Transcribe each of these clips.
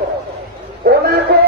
ona ko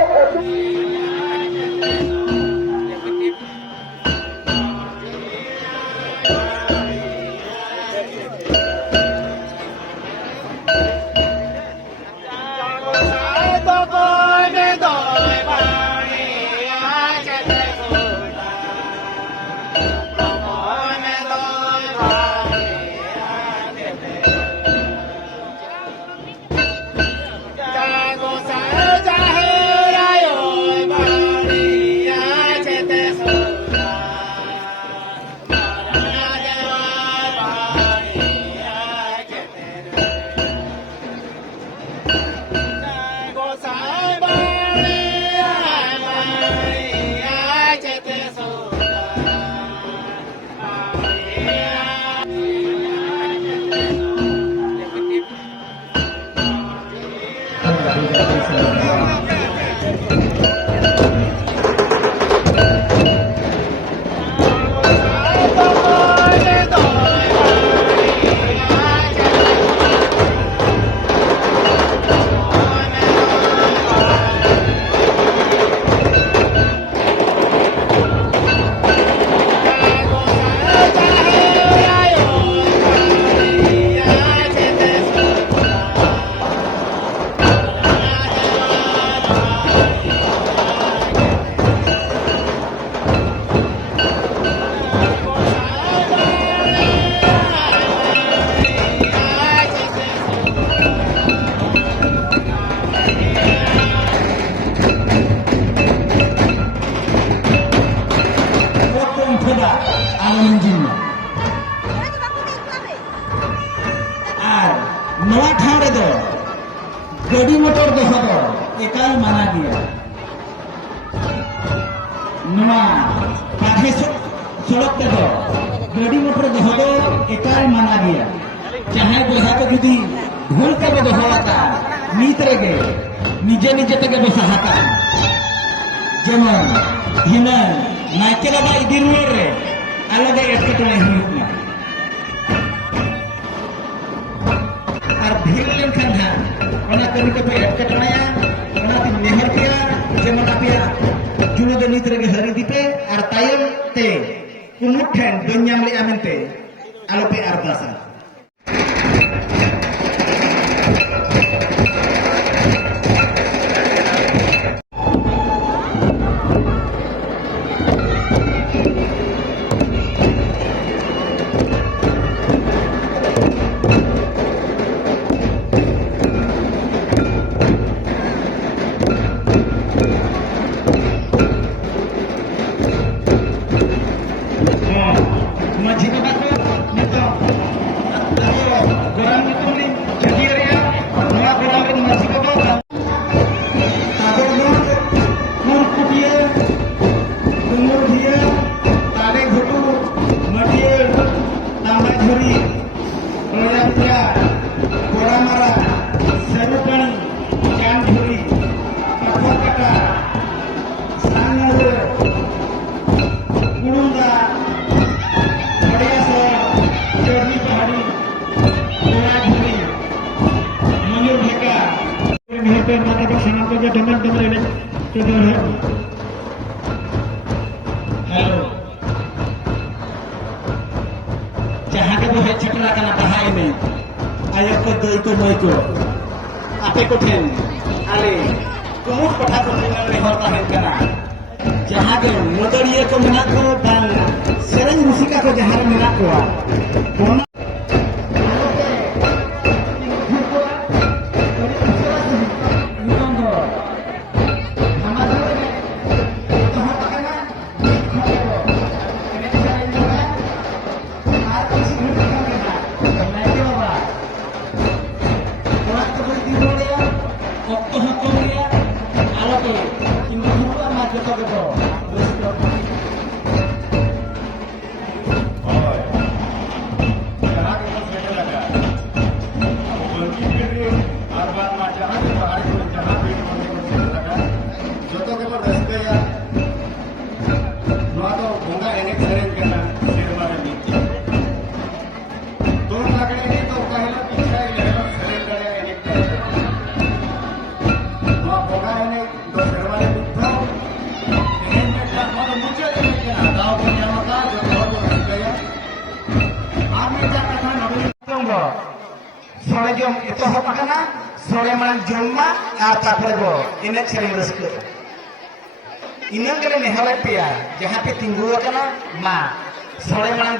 नवा ठाव रे दो गाड़ी मोटर दोहो दो एकाल माना गया नवा पाठे सड़क ते दो गाड़ी मोटर दोहो दो एकाल माना गया चाहे बोहा को जुदी भूल के दोहोता नीत रेगे निजे निजे तके बसाहाता जेमन हिना नाइकेला बा इदी रुवर रे अलगे एटकेटणे हुयुना भीड़ लेनखान हाँ कमी को एटकेटणया नेहर पे जेमन आपे जुनो दो नीत रेगे हरी दीपे और तायम ते कुमुट ठेन बन नाम ले आमेनते आलोपे अरदासा हेलो जहाँ के वो छटरा का ना पढ़ाई में आयो को दो को मोई को आपे को ठेन आले कुमुट पढ़ा को नहीं होता है करना जहाँ के मोदरिये को मिला को दान सेरंग मुसिका को जहाँ मिला को serwale buddho ini mereka mau muncul ini kena tahu punya maka jauh berjaya kami tak akan nabi tunggu sore jom itu apa kena sore malam jomma apa pergo ini sering rezeki ini yang kena nehalai pia jahat tinggu kena ma sore malam